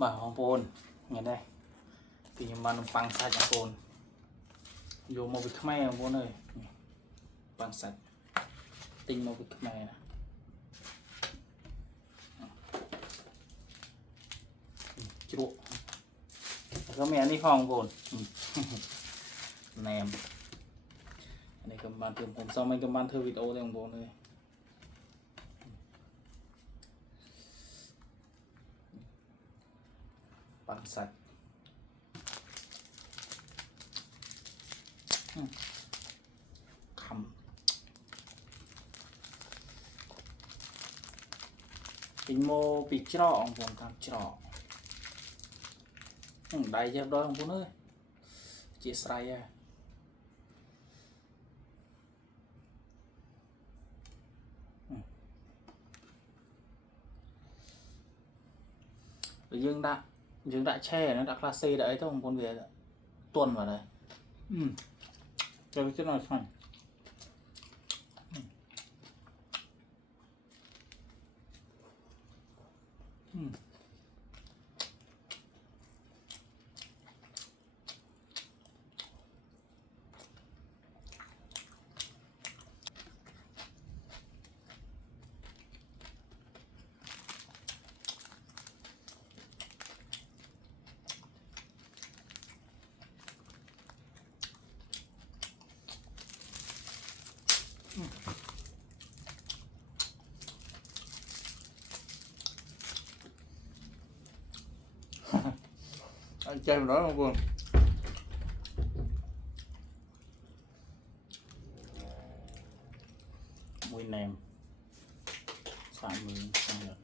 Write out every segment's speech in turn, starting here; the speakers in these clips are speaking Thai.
บ่าวของโปนเงี้ยได้ตีมันปังใส่ของโปนโยมาวิคแม่ของโปนเลยปังใส่ติงมาวิคแม่นะจุ๊แล้วก็มีอันนี้ของโปนแหนมอันนี้กำบันเติมผมซ้อมไม่กำบันเธอวิดีโอเต็มโปนเลยปังใส่คำปิงโมปีกจรอของผมทำจรอได้เจ็บด้อยของผมเลยเจี๊ยสไลอะdương đã che nó đã classe đấy thôi không con về tuần vào đây cái chất này xanh anh chơi mà nói không buồn mùi nèm xả mùi xong rồi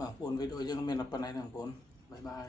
มาปนวิดีโอยังไม่รับปานไหนทางผลบ๊ายบาย